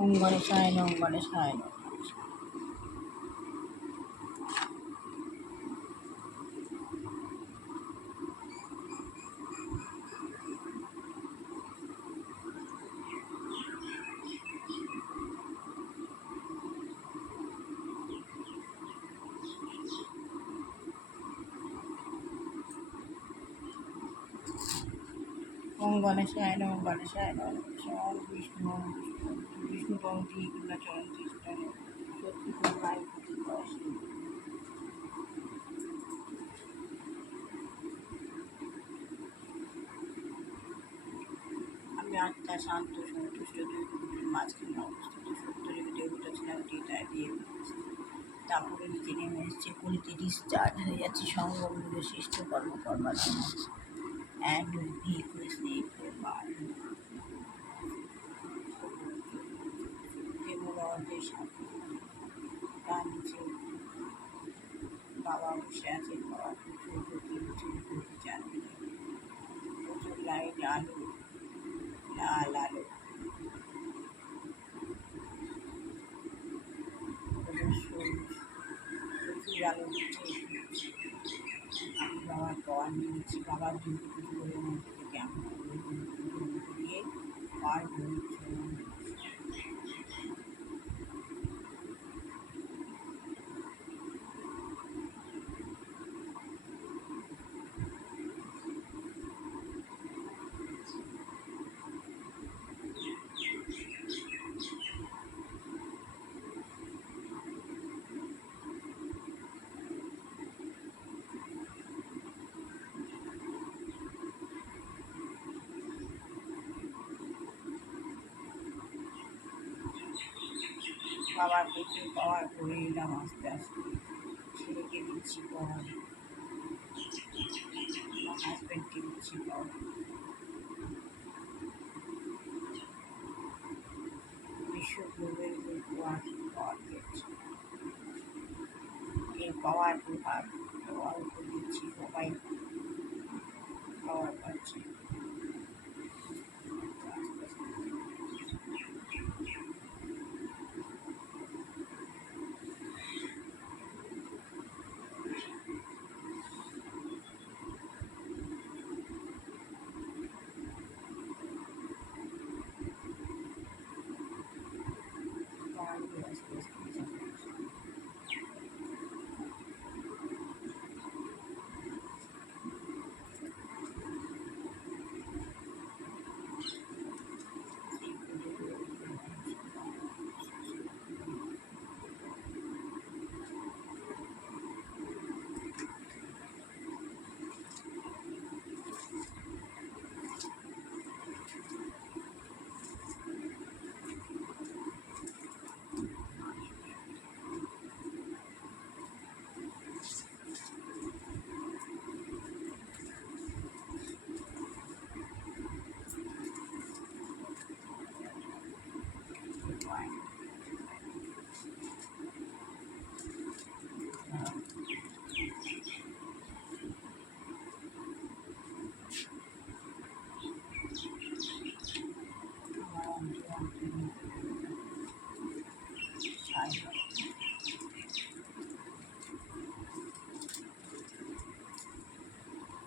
ওম গণেশায় নমঃ, গণেশায় নমঃ। ওম গণেশায় নমঃ, গণেশায় নমঃ। ওম বিষ্ণু বিষ্ণু পঙ্ক্তি গুণাচরণ কৃষ্ণ সত্যি করুণায় প্রতীক বয়সী। আমি আত্মা শান্ত সন্তুষ্ট দুই কুটির মাঝখানে অবস্থিত সত্তরের দেবতা ছিলাম তাই দিয়ে তারপরে নিচে নেমে এসছে পুরীতে ডিসচার্জ হয়ে যাচ্ছে সঙ্গম মিলে সৃষ্ট কর্মকর্মার জন্য অ্যান্ড ভি স্নেক বার দেবরাজের সাথে তার নিচে বাবা বসে আছেন। বাবা প্রচুর গতি উঠে গতি চারদিকে প্রচুর লাইট আলো, লাল আলো, প্রচুর সবুজ, প্রচুর আলো উঠে। আমি বাবার পাওয়ার নিয়েছি। বাবার দুটো পুজোর মধ্যে থেকে আমি দিয়ে পার হয়েছি। বাবার প্রচুর পাওয়ার করে এলাম আস্তে আস্তে। ছেলেকে দিচ্ছি পাওয়ার, আমার হাজব্যান্ডকে দিচ্ছি পাওয়ার। বিশ্বগ্লোবের পাওয়ার পেয়েছি। এই পাওয়ার প্রভাব অল্প দিচ্ছি, সবাই পাওয়ার পাচ্ছে।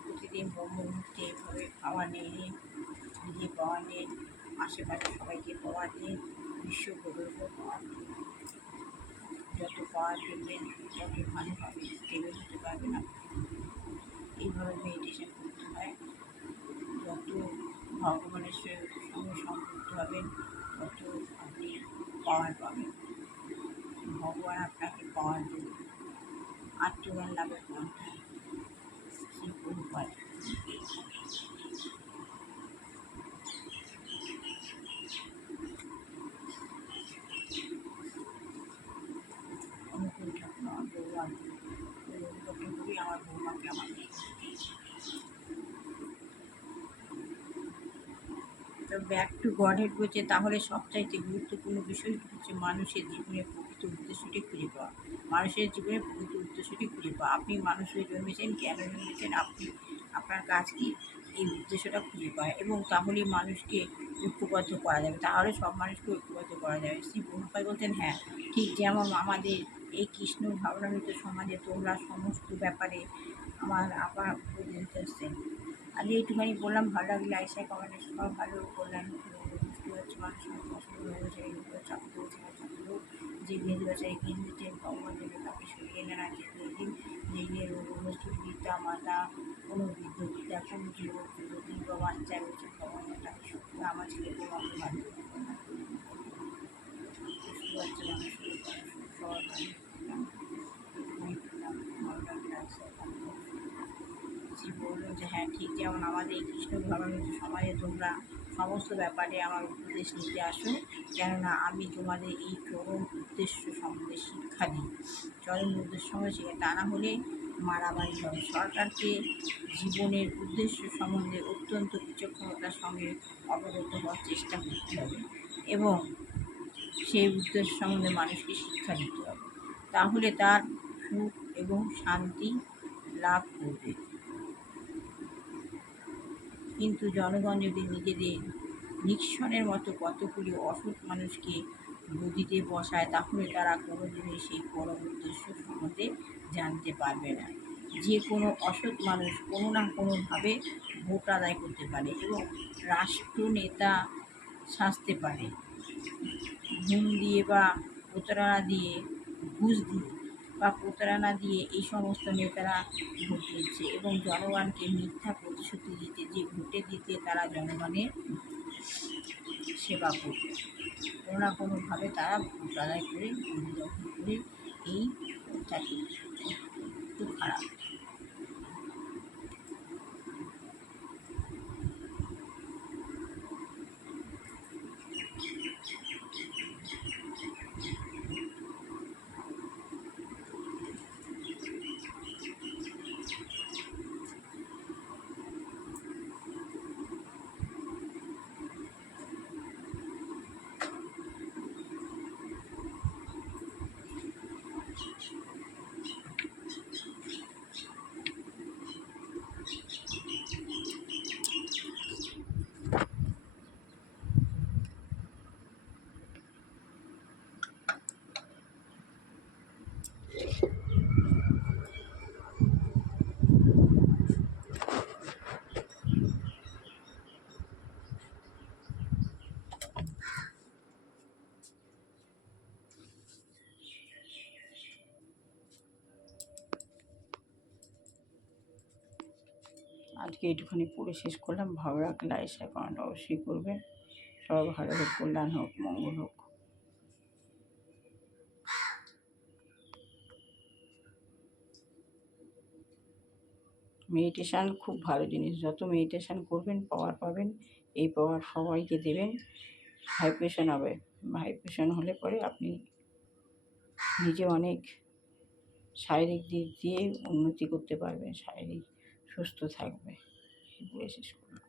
প্রতিদিন মুহূর্তে এভাবে খাওয়া নিয়ে নিজে পাওয়া নিয়ে আশেপাশে সবাইকে পাওয়া নিয়ে বিশ্বগ্লোবের পাওয়া। যত পাওয়ার পেলেন তত ভালো হবে, স্টেবল হতে পারবে না। এইভাবে মেডিটেশন করতে হয়। যত ভগবানের সঙ্গে সম্পৃক্ত হবেন তত আপনি পাওয়ার পাবেন। ভগবান আপনাকে পাওয়ার দেবেন। আত্মজ্ঞান লাভের পন্থা শ্রী প্রভুপাদ। অনুকূল ঠাকুর আমার বৌমা, আমার বৌমাকে আমাকে ব্যাক টু গডহেড বলছে। তাহলে সবচাইতে গুরুত্বপূর্ণ বিষয়টি হচ্ছে মানুষের জীবনের প্রকৃত উদ্দেশ্যটি খুঁজে পাওয়া। মানুষের জীবনের প্রকৃত উদ্দেশ্যটি খুঁজে পাওয়া। আপনি মানুষ হয়ে জন্মেছেন, কেন জন্মেছেন, আপনি আপনার কাজ কী, এই উদ্দেশ্যটা খুঁজে পায়, এবং তাহলেই মানুষকে ঐক্যবদ্ধ করা যাবে, তাহলে সব মানুষকে ঐক্যবদ্ধ করা যাবে। শ্রী প্রভুপাদ বলতেন, হ্যাঁ, ঠিক যেমন আমাদের এই কৃষ্ণ ভাবনামৃত সমাজে তোমরা সমস্ত ব্যাপারে আমার আবার উপদেশ দিচ্ছেন। আজ এইটুখানি বললাম, ভালো লাগলে আইসায় কমেন্টে সব ভালো কল্যাণ বুঝতে পারছি, মানুষের পছন্দ হয়েছে এইগুলো চাকরি হয়েছে চাকরিও যে গেঁদে আছে গেঁদেছে ভগবান যেন তাকে সরিয়ে নেন। আর যেদিন যে বস্তু পিতা মাতা কোনো বৃদ্ধ পিতা কোনো যুবক যুবতী বা বাচ্চা রয়েছে, ভগবান তাকে সত্যি আমার ছেলেকে মতো ভালো বুঝতে পারছে মানুষের সবার ভালো লাগলে আইসায় জি বলল যে, হ্যাঁ, ঠিক যেমন আমাদের এই কৃষ্ণ ভাবামৃত সমাজে তোমরা সমস্ত ব্যাপারে আমার উপদেশ নিতে আসো, কেননা আমি তোমাদের এই চরম উদ্দেশ্য সম্বন্ধে শিক্ষা দিই। চরম উদ্দেশ্য সম্বন্ধে শিক্ষা, তা না হলে মারামারি হবে। সরকারকে জীবনের উদ্দেশ্য সম্বন্ধে অত্যন্ত বিচক্ষণতার সঙ্গে অবগত হওয়ার চেষ্টা করতে হবে, এবং সেই উদ্দেশ্য সম্বন্ধে মানুষকে শিক্ষা দিতে হবে, তাহলে তার সুখ এবং শান্তি লাভ করবে। কিন্তু জনগণ যদি নিজেদের নিক্সনের মতো কতগুলি অসৎ মানুষকে গদিতে বসায়, তাহলে তারা কোনোদিনই সেই পরম উদ্দেশ্য সম্বন্ধে জানতে পারবে না। যে কোনো অসৎ মানুষ কোনো না কোনোভাবে ভোট আদায় করতে পারে এবং রাষ্ট্রনেতা সাজতে পারে, ঘুম দিয়ে বা প্রতারণা দিয়ে, ঘুষ দিয়ে বা প্রতারণা দিয়ে এই সমস্ত নেতারা ভোট নিচ্ছে এবং জনগণকে মিথ্যা প্রতিশ্রুতি দিতে, যে ভোটে দিতে তারা জনগণের সেবা করবে। কোনো না কোনোভাবে তারা ভোট আদায় করে জমি দখল করে এই প্রথাটি একটু খারাপ। আজকে এইটুখানি পড়ে শেষ করলাম। ভালো লাগলে লাইক শেয়ার কমেন্ট অবশ্যই করবেন। সবার ভালো হোক, কল্যাণ হোক, মঙ্গল হোক। মেডিটেশান খুব ভালো জিনিস, যত মেডিটেশান করবেন পাওয়ার পাবেন, এই পাওয়ার সবাইকে দেবেন। ভাইব্রেশন হবে, ভাইব্রেশন হলে পরে আপনি নিজে অনেক শারীরিক দিক দিয়ে উন্নতি করতে পারবেন, শারীরিক সুস্থ থাকবে। বলে শেষ করলাম।